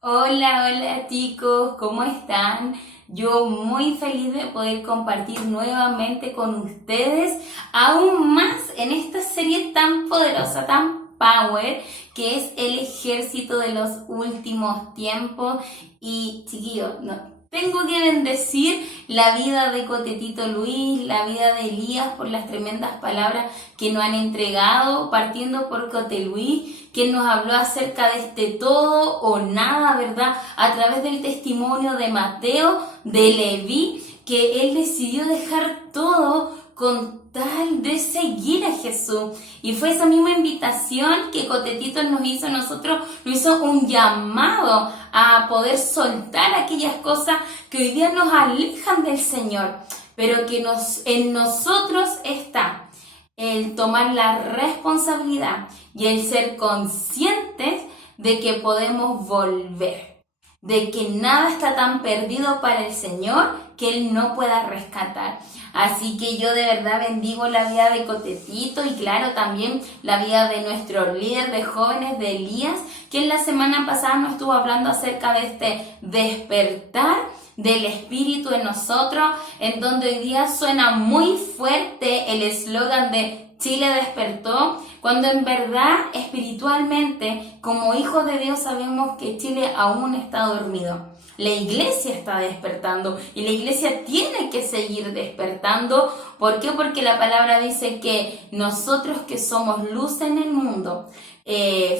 Hola chicos, ¿cómo están? Yo muy feliz de poder compartir nuevamente con ustedes aún más en esta serie tan poderosa, tan power, que es el ejército de los últimos tiempos. Y chiquillos, tengo que bendecir la vida de Cotetito Luis, la vida de Elías por las tremendas palabras que nos han entregado, partiendo por Cote Luis, quien nos habló acerca de este todo o nada, ¿verdad? A través del testimonio de Mateo, de Leví, que él decidió dejar todo con tal de seguir a Jesús. Y fue esa misma invitación que Cotetito nos hizo a nosotros, nos hizo un llamado a poder soltar aquellas cosas que hoy día nos alejan del Señor, pero que en nosotros está el tomar la responsabilidad y el ser conscientes de que podemos volver, de que nada está tan perdido para el Señor que Él no pueda rescatar. Así que yo de verdad bendigo la vida de Cotetito y claro también la vida de nuestro líder de jóvenes, de Elías, que en la semana pasada nos estuvo hablando acerca de este despertar del Espíritu en nosotros, en donde hoy día suena muy fuerte el eslogan de Chile despertó, cuando en verdad espiritualmente como hijos de Dios sabemos que Chile aún está dormido. La iglesia está despertando y la iglesia tiene que seguir despertando. ¿Por qué? Porque la palabra dice que nosotros que somos luz en el mundo,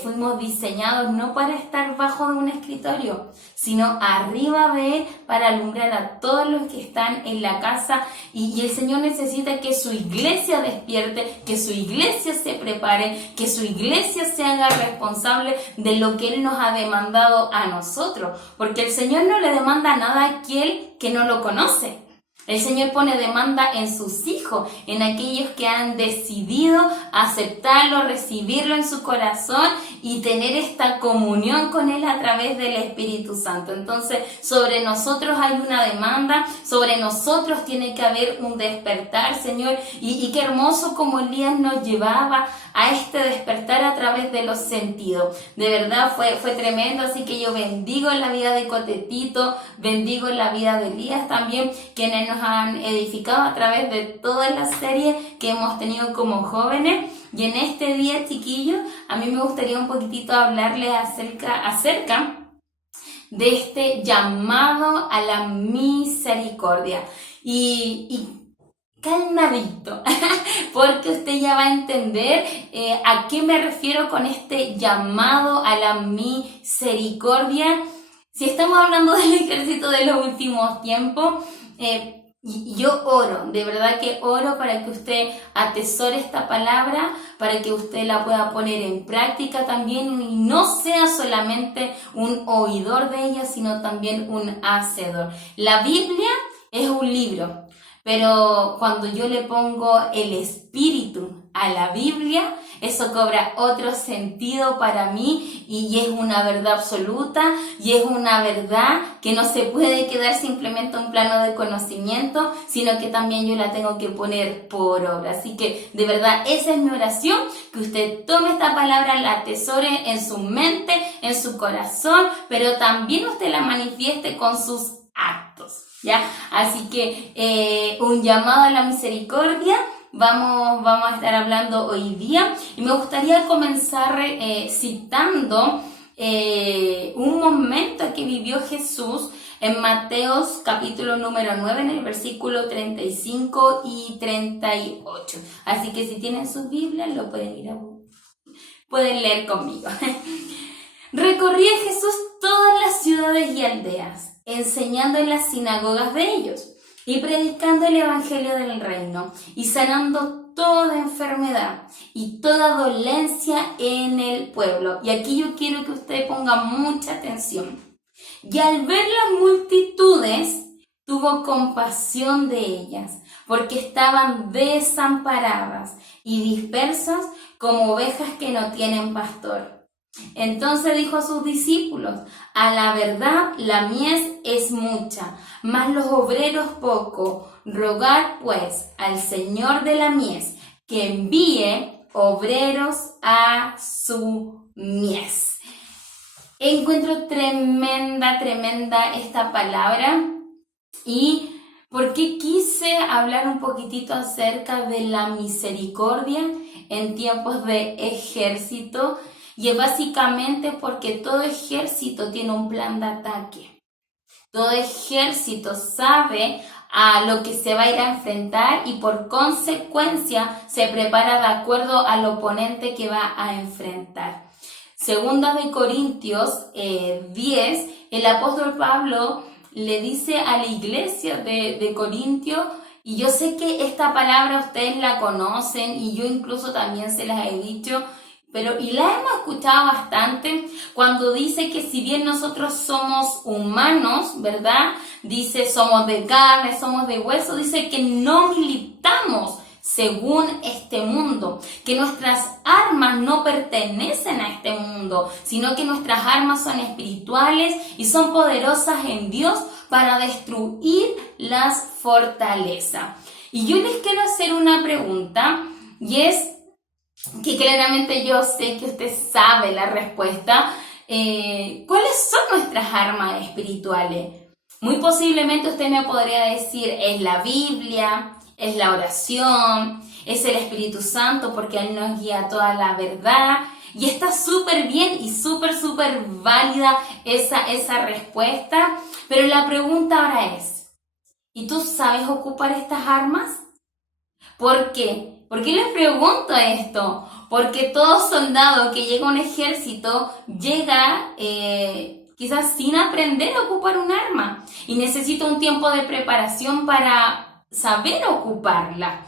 fuimos diseñados no para estar bajo de un escritorio, sino arriba de él para alumbrar a todos los que están en la casa. Y el Señor necesita que su iglesia despierte, que su iglesia se prepare, que su iglesia se haga responsable de lo que Él nos ha demandado a nosotros. Porque el Señor no le demanda nada a aquel que no lo conoce. El Señor pone demanda en sus hijos, en aquellos que han decidido aceptarlo, recibirlo en su corazón y tener esta comunión con Él a través del Espíritu Santo. Entonces, sobre nosotros hay una demanda, sobre nosotros tiene que haber un despertar, Señor. Y qué hermoso como Elías nos llevaba a este despertar a través de los sentidos. De verdad fue tremendo, así que yo bendigo la vida de Cotetito, bendigo la vida de Elías también, quienes nos han edificado a través de todas las series que hemos tenido como jóvenes. Y en este día, chiquillos, a mí me gustaría un poquitito hablarles acerca de este llamado a la misericordia. Y calmadito, porque usted ya va a entender a qué me refiero con este llamado a la misericordia. Si estamos hablando del ejército de los últimos tiempos, y yo oro, de verdad que oro para que usted atesore esta palabra, para que usted la pueda poner en práctica también y no sea solamente un oidor de ella, sino también un hacedor. La Biblia es un libro, pero cuando yo le pongo el espíritu a la Biblia, eso cobra otro sentido para mí y es una verdad absoluta y es una verdad que no se puede quedar simplemente en un plano de conocimiento, sino que también yo la tengo que poner por obra. Así que de verdad esa es mi oración, que usted tome esta palabra, la atesore en su mente, en su corazón, pero también usted la manifieste con sus actos, ¿ya? Así que un llamado a la misericordia vamos a estar hablando hoy día y me gustaría comenzar citando un momento que vivió Jesús en Mateos capítulo número 9 en el versículo 35 y 38. Así que si tienen sus Biblias lo pueden leer conmigo. Recorría Jesús todas las ciudades y aldeas, enseñando en las sinagogas de ellos y predicando el evangelio del reino y sanando toda enfermedad y toda dolencia en el pueblo. Y aquí yo quiero que usted ponga mucha atención. Y al ver las multitudes, tuvo compasión de ellas, porque estaban desamparadas y dispersas como ovejas que no tienen pastor. Entonces dijo a sus discípulos: a la verdad la mies es mucha, mas los obreros poco. Rogad pues al Señor de la mies que envíe obreros a su mies. Encuentro tremenda esta palabra. ¿Y por qué quise hablar un poquitito acerca de la misericordia en tiempos de ejército? Y es básicamente porque todo ejército tiene un plan de ataque. Todo ejército sabe a lo que se va a ir a enfrentar y por consecuencia se prepara de acuerdo al oponente que va a enfrentar. Segunda de Corintios 10, el apóstol Pablo le dice a la iglesia de Corintio, y yo sé que esta palabra ustedes la conocen y yo incluso también se las he dicho, y la hemos escuchado bastante cuando dice que si bien nosotros somos humanos, ¿verdad? Dice somos de carne, somos de hueso, dice que no militamos según este mundo, que nuestras armas no pertenecen a este mundo, sino que nuestras armas son espirituales y son poderosas en Dios para destruir las fortalezas. Y yo les quiero hacer una pregunta, y es que claramente yo sé que usted sabe la respuesta. ¿Cuáles son nuestras armas espirituales? Muy posiblemente usted me podría decir, es la Biblia, es la oración, es el Espíritu Santo porque Él nos guía a toda la verdad. Y está súper bien y súper válida esa respuesta. Pero la pregunta ahora es, ¿y tú sabes ocupar estas armas? ¿Por qué? ¿Por qué les pregunto esto? Porque todo soldado que llega a un ejército llega quizás sin aprender a ocupar un arma y necesita un tiempo de preparación para saber ocuparla.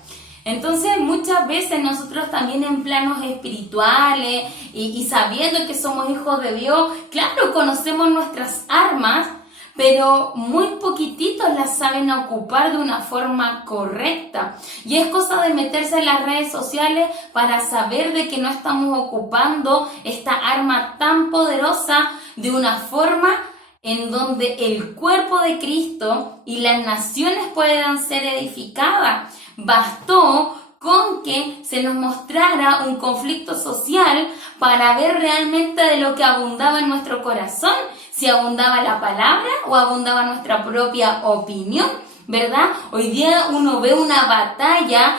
Entonces muchas veces nosotros también en planos espirituales y sabiendo que somos hijos de Dios, claro, conocemos nuestras armas, pero muy poquititos las saben ocupar de una forma correcta. Y es cosa de meterse en las redes sociales para saber de que no estamos ocupando esta arma tan poderosa de una forma en donde el cuerpo de Cristo y las naciones puedan ser edificadas. Bastó con que se nos mostrara un conflicto social para ver realmente de lo que abundaba en nuestro corazón, si abundaba la palabra o abundaba nuestra propia opinión, ¿verdad? Hoy día uno ve una batalla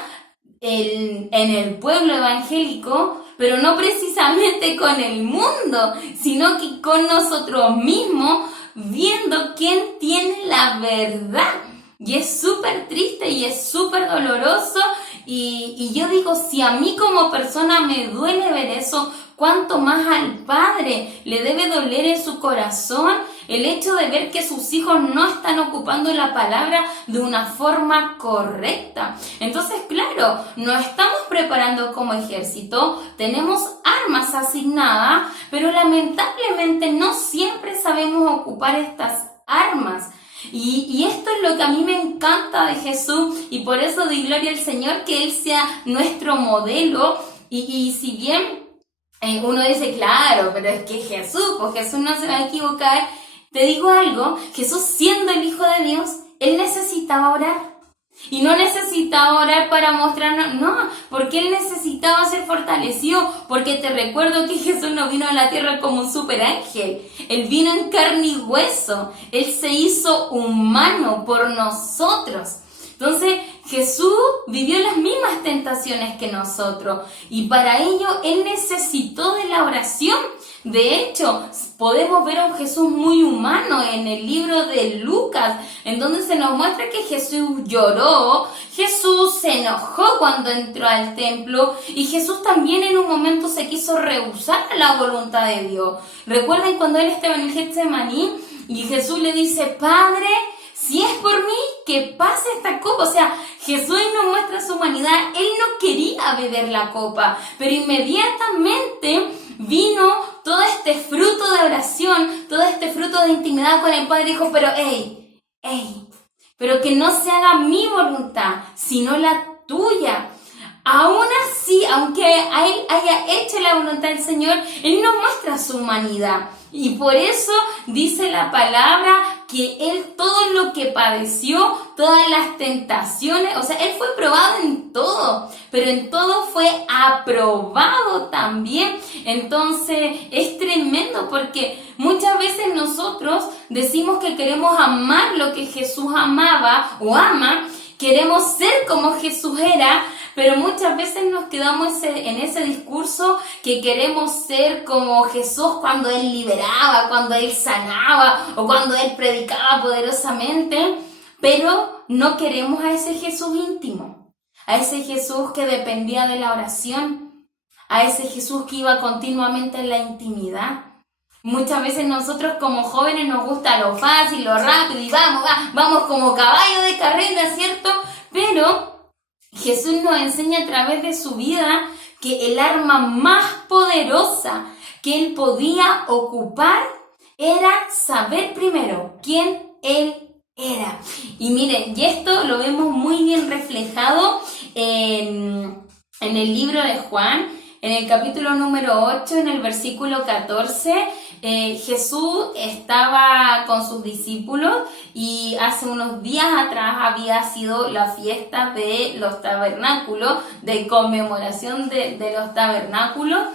en el pueblo evangélico, pero no precisamente con el mundo, sino que con nosotros mismos, viendo quién tiene la verdad. Y es súper triste y es súper doloroso. Y yo digo, si a mí como persona me duele ver eso, ¿cuánto más al Padre le debe doler en su corazón el hecho de ver que sus hijos no están ocupando la palabra de una forma correcta? Entonces, claro, nos estamos preparando como ejército, tenemos armas asignadas, pero lamentablemente no siempre sabemos ocupar estas armas. Y esto es lo que a mí me encanta de Jesús, y por eso doy gloria al Señor, que Él sea nuestro modelo. Y si bien uno dice, claro, pero es que Jesús, pues Jesús no se va a equivocar, te digo algo, Jesús siendo el Hijo de Dios, Él necesitaba orar. Y no necesitaba orar para mostrarnos, no, porque Él necesitaba ser fortalecido, porque te recuerdo que Jesús no vino a la tierra como un superángel, Él vino en carne y hueso, Él se hizo humano por nosotros. Entonces Jesús vivió las mismas tentaciones que nosotros y para ello Él necesitó de la oración. De hecho, podemos ver a un Jesús muy humano en el libro de Lucas, en donde se nos muestra que Jesús lloró, Jesús se enojó cuando entró al templo y Jesús también en un momento se quiso rehusar a la voluntad de Dios. Recuerden cuando Él estaba en el Getsemaní y Jesús le dice, Padre, si es por mí, que pase esta copa. O sea, Jesús nos muestra su humanidad. Él no quería beber la copa, pero inmediatamente vino todo este fruto de oración, todo este fruto de intimidad con el Padre. Dijo, pero pero que no se haga mi voluntad, sino la tuya. aún así, aunque a Él haya hecho la voluntad del Señor, Él nos muestra su humanidad. Y por eso dice la palabra que Él todo lo que padeció, todas las tentaciones, o sea, Él fue probado en todo, pero en todo fue aprobado también. Entonces es tremendo porque muchas veces nosotros decimos que queremos amar lo que Jesús amaba o ama, queremos ser como Jesús era, pero muchas veces nos quedamos en ese discurso que queremos ser como Jesús cuando Él liberaba, cuando Él sanaba o cuando Él predicaba poderosamente, pero no queremos a ese Jesús íntimo, a ese Jesús que dependía de la oración, a ese Jesús que iba continuamente en la intimidad. Muchas veces nosotros como jóvenes nos gusta lo fácil, lo rápido y vamos como caballo de carrera, ¿cierto? Pero Jesús nos enseña a través de su vida que el arma más poderosa que Él podía ocupar era saber primero quién Él era. Y miren, y esto lo vemos muy bien reflejado en el libro de Juan, en el capítulo número 8, en el versículo 14, Jesús estaba con sus discípulos y hace unos días atrás había sido la fiesta de los tabernáculos, de conmemoración de los tabernáculos.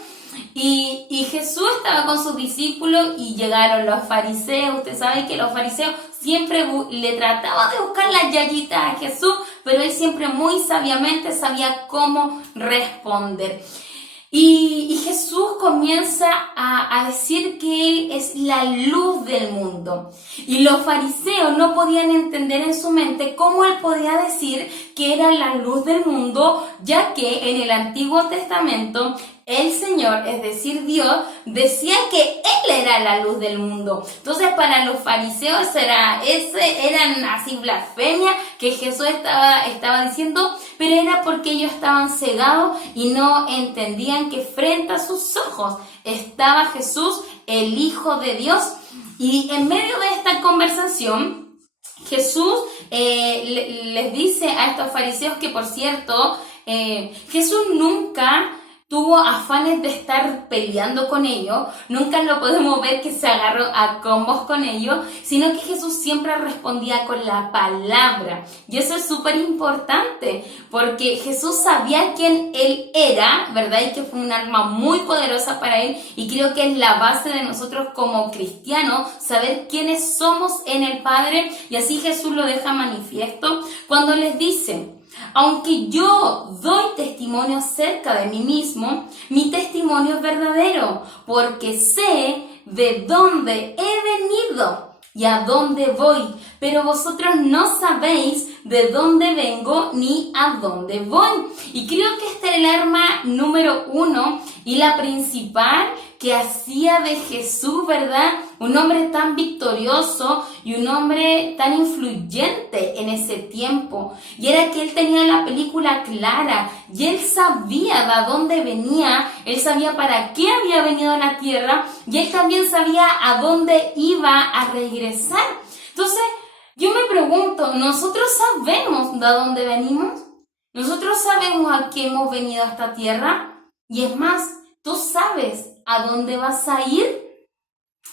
Y Jesús estaba con sus discípulos y llegaron los fariseos. Usted sabe que los fariseos siempre le trataban de buscar las llaguitas a Jesús, pero Él siempre muy sabiamente sabía cómo responder. Y Jesús comienza a decir que Él es la luz del mundo. Y los fariseos no podían entender en su mente cómo Él podía decir que era la luz del mundo, ya que en el Antiguo Testamento el Señor, es decir, Dios, decía que Él era la luz del mundo. Entonces, para los fariseos eran así blasfemias que Jesús estaba diciendo, pero era porque ellos estaban cegados y no entendían que frente a sus ojos estaba Jesús, el Hijo de Dios. Y en medio de esta conversación, Jesús les dice a estos fariseos que, por cierto, Jesús nunca tuvo afanes de estar peleando con ellos, nunca lo podemos ver que se agarró a combos con ellos, sino que Jesús siempre respondía con la palabra. Y eso es súper importante, porque Jesús sabía quién Él era, ¿verdad? Y que fue un arma muy poderosa para Él, y creo que es la base de nosotros como cristianos, saber quiénes somos en el Padre, y así Jesús lo deja manifiesto cuando les dice: aunque yo doy testimonio acerca de mí mismo, mi testimonio es verdadero, porque sé de dónde he venido y a dónde voy, pero vosotros no sabéis de dónde vengo ni a dónde voy. Y creo que esta era el arma número 1 y la principal que hacía de Jesús, ¿verdad?, un hombre tan victorioso y un hombre tan influyente en ese tiempo. Y era que Él tenía la película clara y Él sabía de dónde venía, Él sabía para qué había venido a la tierra y Él también sabía a dónde iba a regresar. Entonces, yo me pregunto, ¿nosotros sabemos de dónde venimos? ¿Nosotros sabemos a qué hemos venido a esta tierra? Y es más, ¿tú sabes a dónde vas a ir?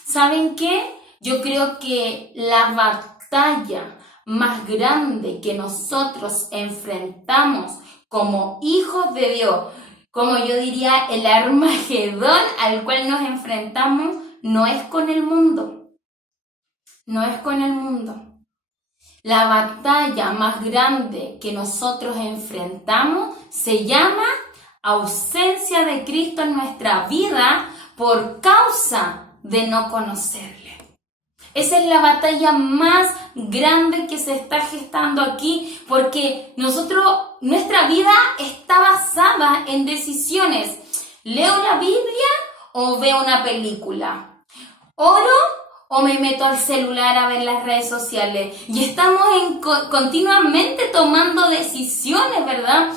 ¿Saben qué? Yo creo que la batalla más grande que nosotros enfrentamos como hijos de Dios, como yo diría, el Armagedón al cual nos enfrentamos, no es con el mundo. No es con el mundo. La batalla más grande que nosotros enfrentamos se llama ausencia de Cristo en nuestra vida por causa de no conocerle. Esa es la batalla más grande que se está gestando aquí, porque nuestra vida está basada en decisiones. ¿Leo la Biblia o veo una película? ¿Oro o me meto al celular a ver las redes sociales? Y estamos continuamente tomando decisiones, ¿verdad?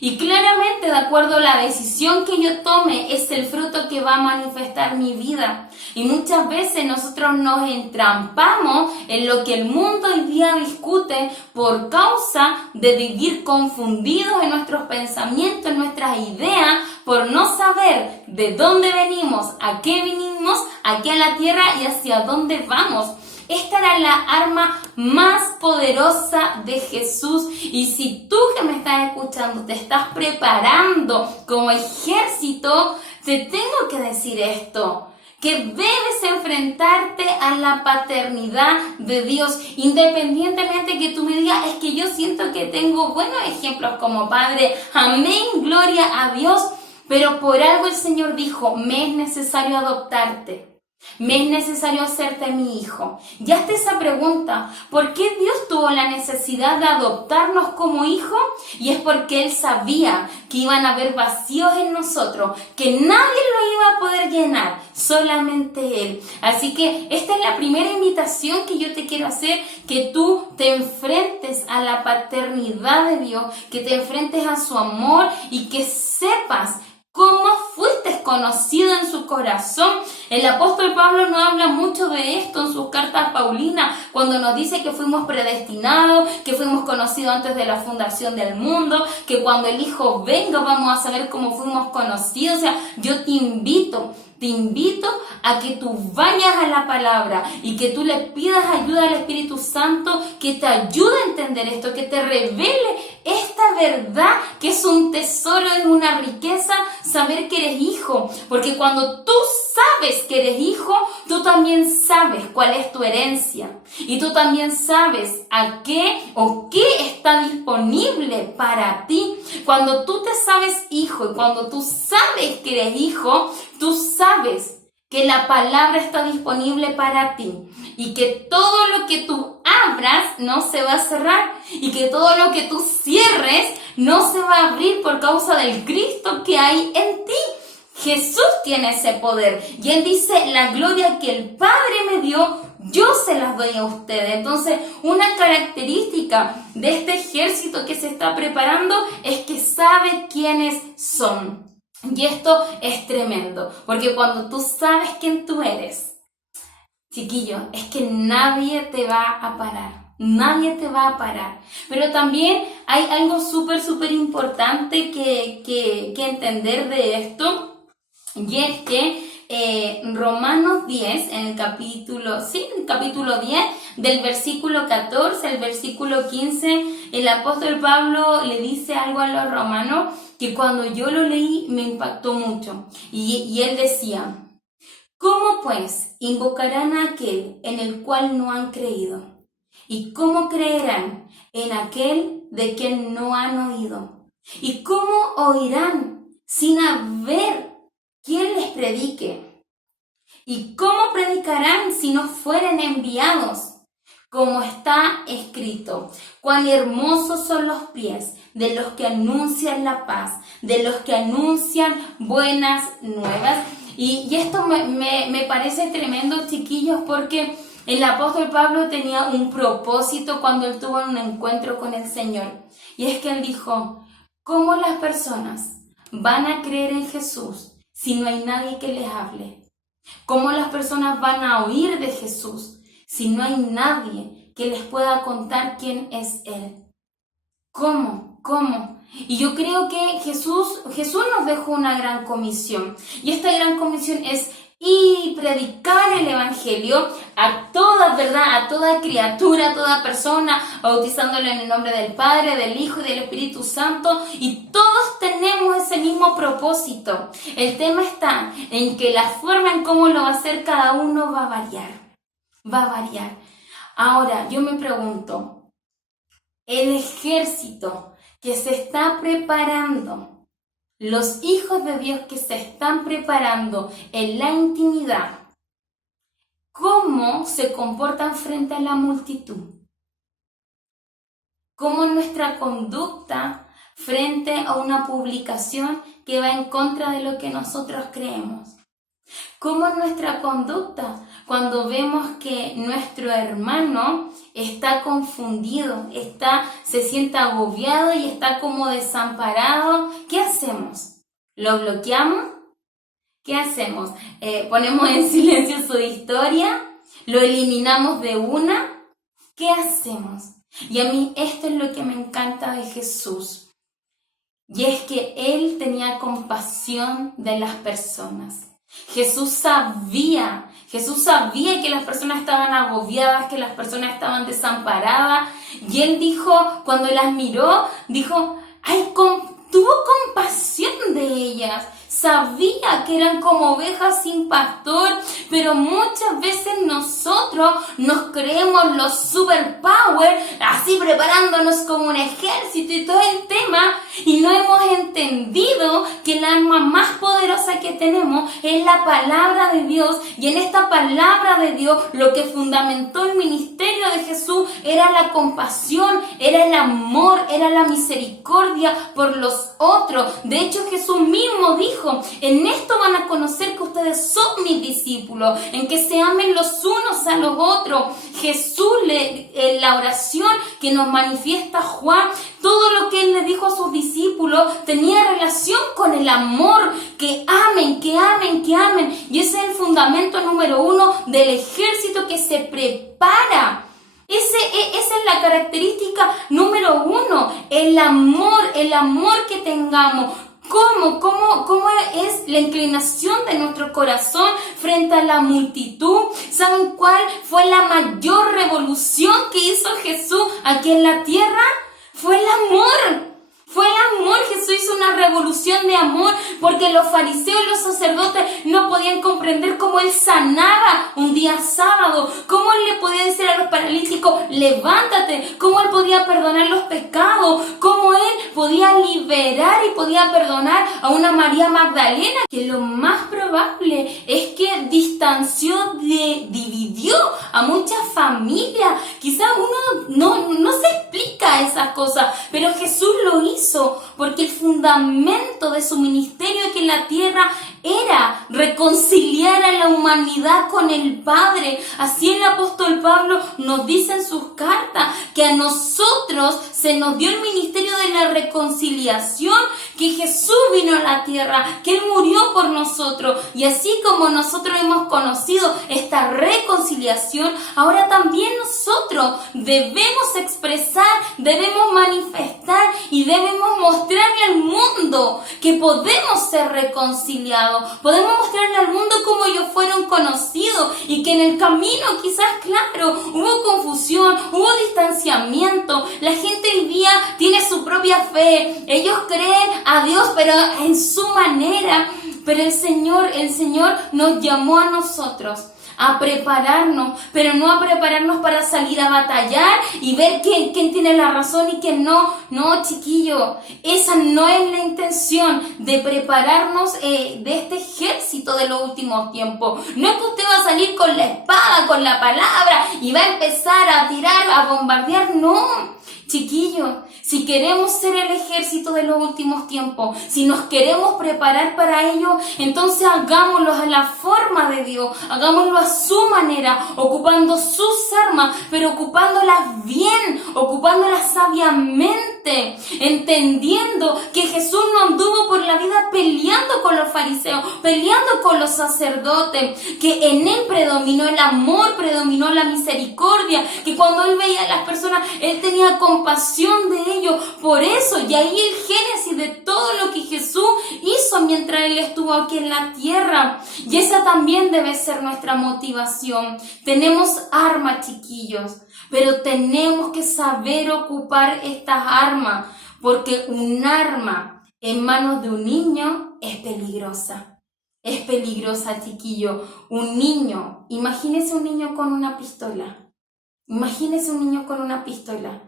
Y claramente, de acuerdo a la decisión que yo tome, es el fruto que va a manifestar mi vida. Y muchas veces nosotros nos entrampamos en lo que el mundo hoy día discute por causa de vivir confundidos en nuestros pensamientos, en nuestras ideas, por no saber de dónde venimos, a qué vinimos, aquí a la tierra y hacia dónde vamos. Esta era la arma más poderosa de Jesús. Y si tú que me estás escuchando te estás preparando como ejército, te tengo que decir esto, que debes enfrentarte a la paternidad de Dios, independientemente que tú me digas, es que yo siento que tengo buenos ejemplos como padre, amén, gloria a Dios, pero por algo el Señor dijo, me es necesario adoptarte. Me es necesario hacerte mi hijo. Y hazte esa pregunta, ¿por qué Dios tuvo la necesidad de adoptarnos como hijo? Y es porque Él sabía que iban a haber vacíos en nosotros, que nadie lo iba a poder llenar, solamente Él. Así que esta es la primera invitación que yo te quiero hacer, que tú te enfrentes a la paternidad de Dios, que te enfrentes a su amor y que sepas ¿cómo fuiste conocido en su corazón? El apóstol Pablo nos habla mucho de esto en sus cartas paulinas, cuando nos dice que fuimos predestinados, que fuimos conocidos antes de la fundación del mundo, que cuando el Hijo venga vamos a saber cómo fuimos conocidos. O sea, yo te invito a que tú vayas a la palabra y que tú le pidas ayuda al Espíritu Santo, que te ayude a entender esto, que te revele esta verdad, que es un tesoro, es una riqueza, saber que eres hijo. Porque cuando tú sabes que eres hijo, tú también sabes cuál es tu herencia. Y tú también sabes a qué o qué está disponible para ti. Cuando tú te sabes hijo y cuando tú sabes que eres hijo, tú sabes que la palabra está disponible para ti y que todo lo que tú abras no se va a cerrar y que todo lo que tú cierres no se va a abrir por causa del Cristo que hay en ti. Jesús tiene ese poder y Él dice, la gloria que el Padre me dio, yo se las doy a ustedes. Entonces, una característica de este ejército que se está preparando es que sabe quiénes son. Y esto es tremendo, porque cuando tú sabes quién tú eres, chiquillo, es que nadie te va a parar. Nadie te va a parar. Pero también hay algo súper importante que entender de esto. Y es que Romanos 10, en el capítulo 10, del versículo 14 al versículo 15, el apóstol Pablo le dice algo a los romanos que cuando yo lo leí me impactó mucho. Y él decía, ¿cómo pues invocarán a aquel en el cual no han creído? ¿Y cómo creerán en aquel de quien no han oído? ¿Y cómo oirán sin haber quien les predique? ¿Y cómo predicarán si no fueren enviados? Como está escrito, cuán hermosos son los pies de los que anuncian la paz, de los que anuncian buenas nuevas. Y esto me parece tremendo, chiquillos, porque el apóstol Pablo tenía un propósito cuando él tuvo un encuentro con el Señor. Y es que él dijo, ¿cómo las personas van a creer en Jesús si no hay nadie que les hable? ¿Cómo las personas van a oír de Jesús si no hay nadie que les pueda contar quién es Él? ¿Cómo? Y yo creo que Jesús nos dejó una gran comisión. Y esta gran comisión es ir y predicar el Evangelio a toda, ¿verdad? A toda criatura, a toda persona, bautizándolo en el nombre del Padre, del Hijo y del Espíritu Santo. Y todos tenemos ese mismo propósito. El tema está en que la forma en cómo lo va a hacer cada uno va a variar. Ahora, yo me pregunto, el ejército que se está preparando, los hijos de Dios que se están preparando en la intimidad, ¿cómo se comportan frente a la multitud? ¿Cómo es nuestra conducta frente a una publicación que va en contra de lo que nosotros creemos? ¿Cómo es nuestra conducta cuando vemos que nuestro hermano está confundido, se siente agobiado y está como desamparado? ¿Qué hacemos? ¿Lo bloqueamos? ¿Qué hacemos? ¿Ponemos en silencio su historia? ¿Lo eliminamos de una? ¿Qué hacemos? Y a mí esto es lo que me encanta de Jesús. Y es que Él tenía compasión de las personas. Jesús sabía que las personas estaban agobiadas, que las personas estaban desamparadas. Y Él dijo, cuando las miró, dijo, tuvo compasión de ellas. Sabía que eran como ovejas sin pastor, pero muchas veces nosotros nos creemos los superpower, así preparándonos como un ejército y todo el tema, y no hemos entendido que el arma más poderosa que tenemos es la palabra de Dios, y en esta palabra de Dios lo que fundamentó el ministerio de Jesús era la compasión, era el amor, era la misericordia por los otros. De hecho, Jesús mismo dijo, en esto van a conocer que ustedes son mis discípulos, en que se amen los unos a los otros. Jesús, en la oración que nos manifiesta Juan, todo lo que Él le dijo a sus discípulos tenía relación con el amor, que amen, que amen, que amen. Y ese es el fundamento número 1 del ejército que se prepara. Esa es la característica número 1, el amor que tengamos. ¿Cómo es la inclinación de nuestro corazón frente a la multitud? ¿Saben cuál fue la mayor revolución que hizo Jesús aquí en la tierra? Fue el amor. Fue el amor. Jesús hizo una revolución de amor porque los fariseos y los sacerdotes no podían comprender cómo Él sanaba un día sábado, cómo Él le podía decir a los paralíticos, levántate, cómo Él podía perdonar los pecados, cómo Él podía liberar y podía perdonar a una María Magdalena, que lo más probable es que dividió a muchas familias. Quizás uno no se explica esas cosas, pero Jesús lo hizo porque el fundamento de su ministerio aquí en la tierra era reconciliar a la humanidad con el Padre. Así el apóstol Pablo nos dice en sus cartas que a nosotros se nos dio el ministerio de la reconciliación, que Jesús vino a la tierra, que Él murió por nosotros, y así como nosotros hemos conocido esta reconciliación, ahora también nosotros debemos expresar, debemos manifestar y debemos mostrarle al mundo que podemos ser reconciliados. Podemos mostrarle al mundo cómo ellos fueron conocidos y que en el camino quizás, claro, hubo confusión, hubo distanciamiento. La gente hoy día tiene su propia fe. Ellos creen a Dios, pero en su manera. Pero el Señor nos llamó a nosotros a prepararnos, pero no a prepararnos para salir a batallar y ver quién tiene la razón y quién no. No, chiquillo, esa no es la intención de prepararnos de este ejército de los últimos tiempos. No es que usted va a salir con la espada, con la palabra y va a empezar a tirar, a bombardear. No, chiquillo, si queremos ser el ejército de los últimos tiempos, si nos queremos preparar para ello, entonces hagámoslo a la forma de Dios, hagámoslo a su manera, ocupando sus armas, pero ocupándolas bien, ocupándolas sabiamente, entendiendo que Jesús no anduvo por la vida peleando con los fariseos, peleando con los sacerdotes, que en Él predominó el amor, predominó la misericordia, que cuando Él veía a las personas, Él tenía compasión de ellos. Por eso, y ahí el génesis de todo lo que Jesús hizo mientras Él estuvo aquí en la tierra. Y esa también debe ser nuestra motivación. Tenemos armas, chiquillos, pero tenemos que saber ocupar estas armas, porque un arma en manos de un niño es peligrosa. Es peligrosa, chiquillo. Un niño, imagínese un niño con una pistola. Imagínese un niño con una pistola.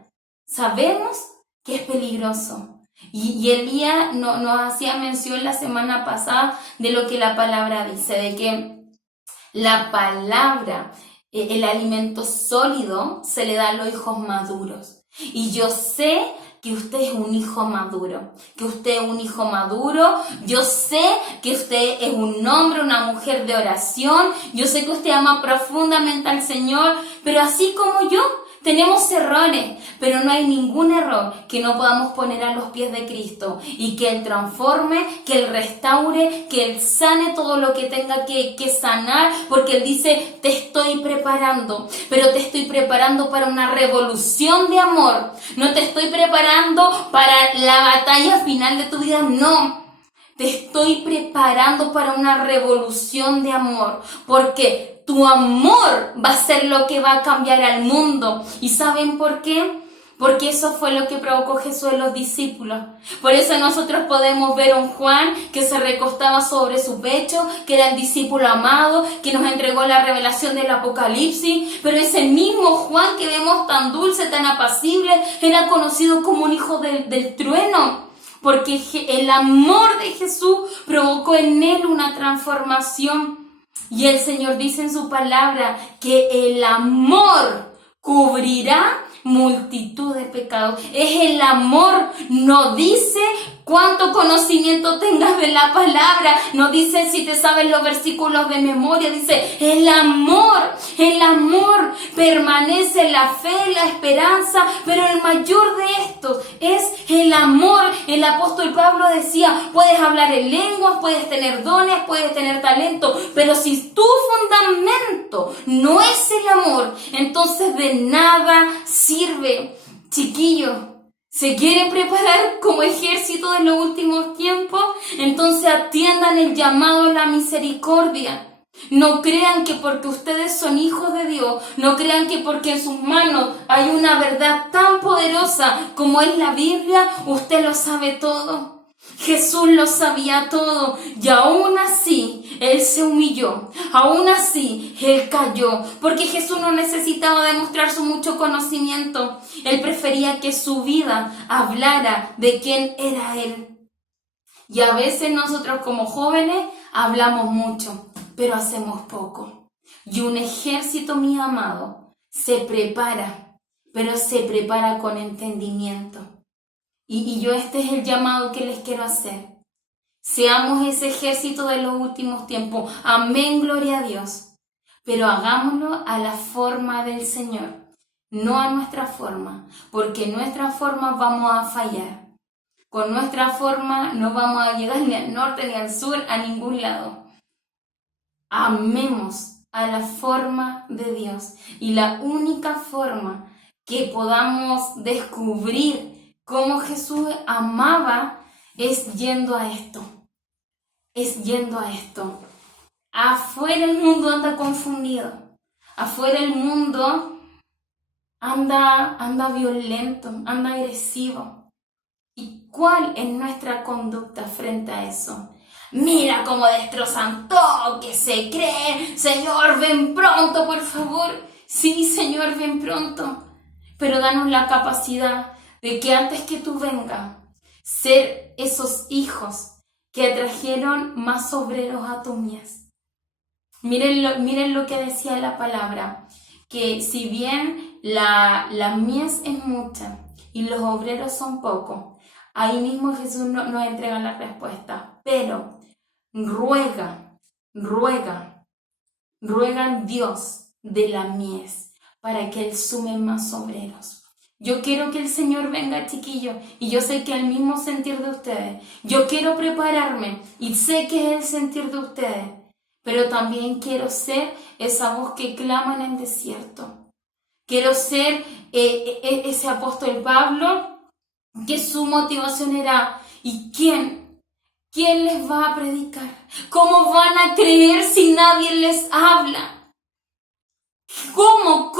Sabemos que es peligroso. Y Elías nos hacía mención la semana pasada de lo que la palabra dice, de que la palabra, el alimento sólido, se le da a los hijos maduros. Y yo sé que usted es un hijo maduro, yo sé que usted es un hombre, una mujer de oración, yo sé que usted ama profundamente al Señor, pero así como yo, tenemos errores, pero no hay ningún error que no podamos poner a los pies de Cristo y que Él transforme, que Él restaure, que Él sane todo lo que tenga que sanar, porque Él dice, te estoy preparando, pero te estoy preparando para una revolución de amor, no te estoy preparando para la batalla final de tu vida, no. Te estoy preparando para una revolución de amor, porque tu amor va a ser lo que va a cambiar al mundo. ¿Y saben por qué? Porque eso fue lo que provocó Jesús en los discípulos. Por eso nosotros podemos ver a un Juan que se recostaba sobre su pecho, que era el discípulo amado, que nos entregó la revelación del Apocalipsis. Pero ese mismo Juan que vemos tan dulce, tan apacible, era conocido como un hijo del trueno. Porque el amor de Jesús provocó en él una transformación. Y el Señor dice en su palabra que el amor cubrirá multitud de pecados. Es el amor, no dice cuánto conocimiento tengas de la palabra, no dice si te sabes los versículos de memoria, dice el amor permanece, la fe, la esperanza, pero el mayor de estos es el amor. El apóstol Pablo decía, puedes hablar en lenguas, puedes tener dones, puedes tener talento, pero si tu fundamento no es el amor, entonces de nada sirve. Chiquillos, ¿se quieren preparar como ejército de los últimos tiempos? Entonces atiendan el llamado a la misericordia. No crean que porque ustedes son hijos de Dios, no crean que porque en sus manos hay una verdad tan poderosa como es la Biblia, usted lo sabe todo. Jesús lo sabía todo y aún así Él se humilló, aún así Él cayó, porque Jesús no necesitaba demostrar su mucho conocimiento. Él prefería que su vida hablara de quién era Él. Y a veces nosotros como jóvenes hablamos mucho, pero hacemos poco. Y un ejército, mi amado, se prepara, pero se prepara con entendimiento. Y yo este es el llamado que les quiero hacer. Seamos ese ejército de los últimos tiempos. Amén, gloria a Dios. Pero hagámoslo a la forma del Señor, no a nuestra forma, porque en nuestra forma vamos a fallar. Con nuestra forma no vamos a llegar ni al norte ni al sur, a ningún lado. Amemos a la forma de Dios. Y la única forma que podamos descubrir cómo Jesús amaba es yendo a esto. Afuera el mundo anda confundido. Afuera el mundo anda violento, anda agresivo. ¿Y cuál es nuestra conducta frente a eso? Mira cómo destrozan todo, que se cree. Señor, ven pronto, por favor. Sí, Señor, ven pronto. Pero danos la capacidad de que antes que tú vengas, ser esos hijos que atrajeron más obreros a tu mies. Miren lo que decía la palabra, que si bien la mies es mucha y los obreros son pocos, ahí mismo Jesús nos entrega la respuesta, pero ruega en Dios de la mies para que Él sume más obreros. Yo quiero que el Señor venga, chiquillos, y yo sé que es el mismo sentir de ustedes. Yo quiero prepararme y sé que es el sentir de ustedes, pero también quiero ser esa voz que clama en el desierto. Quiero ser ese apóstol Pablo, que su motivación era, ¿y quién? ¿Quién les va a predicar? ¿Cómo van a creer si nadie les habla? ¿Cómo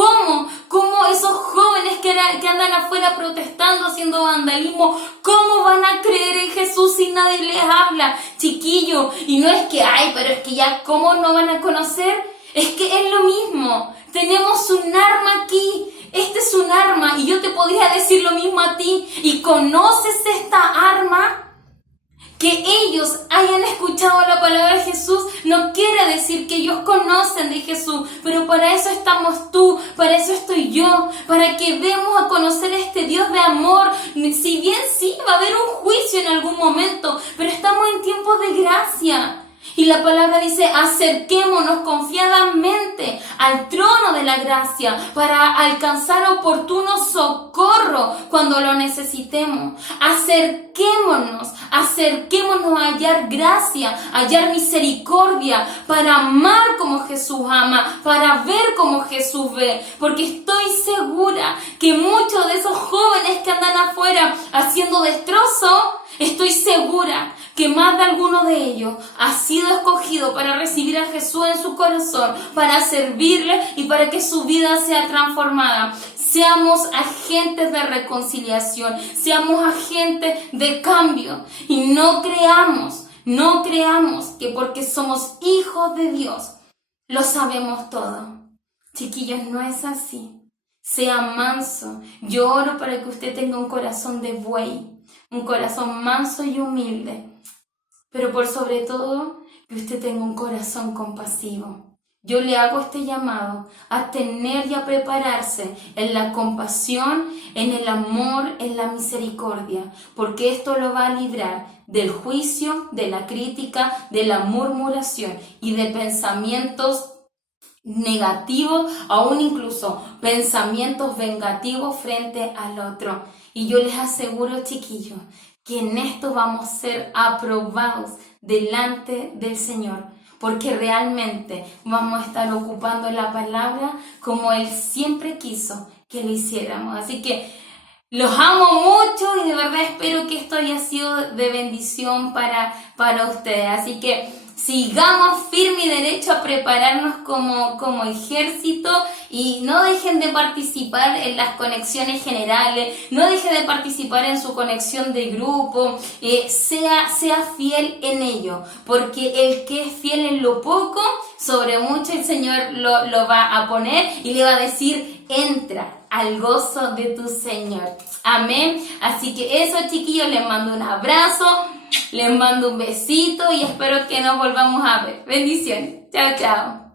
esos jóvenes que andan afuera protestando, haciendo vandalismo, cómo van a creer en Jesús si nadie les habla? Chiquillo, y no es que, pero es que ya, ¿cómo no van a conocer? Es que es lo mismo, tenemos un arma aquí, este es un arma, y yo te podría decir lo mismo a ti, y conoces esta arma. Que ellos hayan escuchado la palabra de Jesús no quiere decir que ellos conocen de Jesús, pero para eso estamos tú, para eso estoy yo, para que demos a conocer a este Dios de amor. Si bien sí va a haber un juicio en algún momento, pero estamos en tiempos de gracia. Y la palabra dice, acerquémonos confiadamente al trono de la gracia para alcanzar oportuno socorro cuando lo necesitemos. Acerquémonos a hallar gracia, a hallar misericordia, para amar como Jesús ama, para ver como Jesús ve. Porque estoy segura que muchos de esos jóvenes que andan afuera haciendo destrozos, estoy segura que más de alguno de ellos ha sido escogido para recibir a Jesús en su corazón, para servirle y para que su vida sea transformada. Seamos agentes de reconciliación, seamos agentes de cambio y no creamos que porque somos hijos de Dios lo sabemos todo. Chiquillos, no es así. Sea manso. Yo oro para que usted tenga un corazón de buey, un corazón manso y humilde, pero por sobre todo que usted tenga un corazón compasivo. Yo le hago este llamado a tener y a prepararse en la compasión, en el amor, en la misericordia, porque esto lo va a librar del juicio, de la crítica, de la murmuración y de pensamientos negativos, aún incluso pensamientos vengativos frente al otro. Y yo les aseguro, chiquillos, que en esto vamos a ser aprobados delante del Señor, porque realmente vamos a estar ocupando la palabra como Él siempre quiso que lo hiciéramos. Así que los amo mucho y de verdad espero que esto haya sido de bendición para ustedes. Así que sigamos firme y derecho a prepararnos como ejército y no dejen de participar en las conexiones generales, no dejen de participar en su conexión de grupo, sea fiel en ello, porque el que es fiel en lo poco, sobre mucho el Señor lo va a poner y le va a decir, entra al gozo de tu Señor. Amén. Así que eso, chiquillos, les mando un abrazo, les mando un besito y espero que nos volvamos a ver. Bendiciones. Chao, chao.